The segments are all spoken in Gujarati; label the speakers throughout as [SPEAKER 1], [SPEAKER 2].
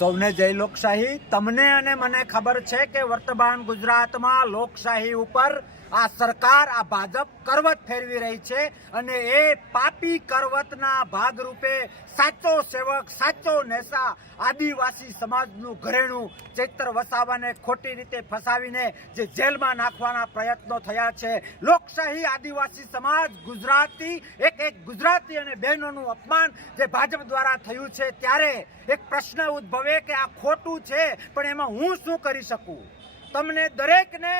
[SPEAKER 1] સૌને જય લોકશાહી. તમને અને મને ખબર છે કે વર્તમાન ગુજરાતમાં લોકશાહી ઉપર આ સરકાર, આ ભાજપ કરવત ફેરવી રહી છે અને એ પાપી કરવતના ભાગરૂપે સાચો સેવક, સાચો નેસા આદિવાસી સમાજનું ઘરેણું ચૈત્ર વસાવાને ખોટી રીતે ફસાવીને જે જેલમાં નાખવાના પ્રયત્નો થયા છે. લોકશાહી આદિવાસી સમાજ, ગુજરાતી, એક એક ગુજરાતી અને બહેનોનું અપમાન જે ભાજપ દ્વારા થયું છે ત્યારે એક પ્રશ્ન ઉદ્ભવે કે આ ખોટું છે, પણ એમાં હું શું કરી શકું? તમને દરેકને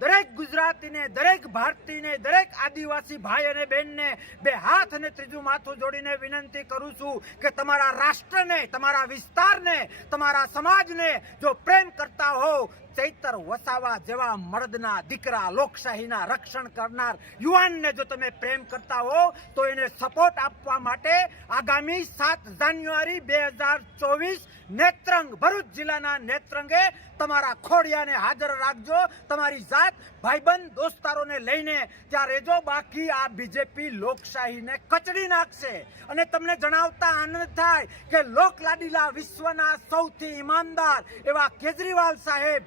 [SPEAKER 1] દરેક ગુજરાતીને, દરેક ભારતીયને દરેક આદિવાસી ભાઈ અને બહેનને બે હાથ અને ત્રીજું માથું જોડીને વિનંતી કરું છું કે તમારા રાષ્ટ્રને, તમારા વિસ્તારને, તમારા સમાજને જો પ્રેમ કરતા હો ચૈતર વસાવા જેવા મર્દના દીકરા, લોકશાહીના રક્ષણ કરનાર યુવાનને જો તમે પ્રેમ કરતા હો તો એને સપોર્ટ આપવા માટે આગામી સાત જાન્યુઆરી બે હજાર ચોવીસ નેત્રંગ ભરૂચ જિલ્લાના નેત્રંગે તમારા ખોડિયાને હાજર રાખજો. તમારી જાત, ભાઈબંધ, દોસ્તારોને લઈને ત્યાં રેજો બાકી આ બીજેપી લોકશાહીને કચડી નાખશે. અને તમને જણાવતા આનંદ થાય કે લોકલાડીલા વિશ્વના સૌથી ઈમાનદાર એવા કેજરીવાલ સાહેબ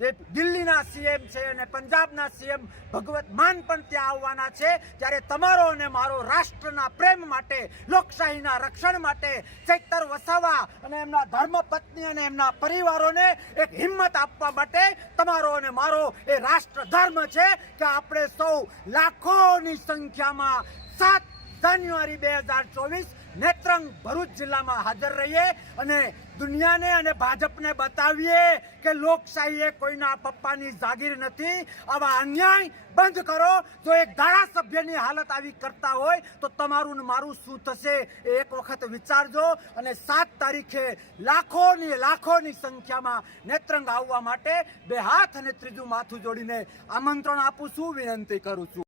[SPEAKER 1] જે દિલ્હીના સીએમ છે અને પંજાબના સીએમ ભગવત માન પણ ત્યાં આવવાના છે. ત્યારે તમારો અને મારો રાષ્ટ્રના પ્રેમ માટે, લોકશાહીના રક્ષણ માટે, ચૈતર વસાવા અને એમના ધર્મપત્ની અને એમના પરિવારોને એક હિંમત આપવા માટે તમારો અને મારો એ રાષ્ટ્ર ધર્મ છે કે આપણે સૌ લાખોની સંખ્યામાં સાત જાન્યુઆરી બે હજાર ચોવીસ નેત્રંગ ભરૂચ જિલ્લામાં હાજર રહીએ અને દુનિયાને અને ભાજપને બતાવીએ કે લોકશાહી એ કોઈના પપ્પાની જાગીર નથી. આવા અન્યાય બંધ કરો. જો એક ધારાસભ્યની હાલત આવી કરતા હોય, તો તમારું ને મારું શું થશે એ એક વખત વિચારજો. અને સાત તારીખે લાખોની લાખોની સંખ્યામાં નેત્રંગ આવવા માટે બે હાથ અને ત્રીજું માથું જોડીને આમંત્રણ આપું છું, વિનંતી કરું છું.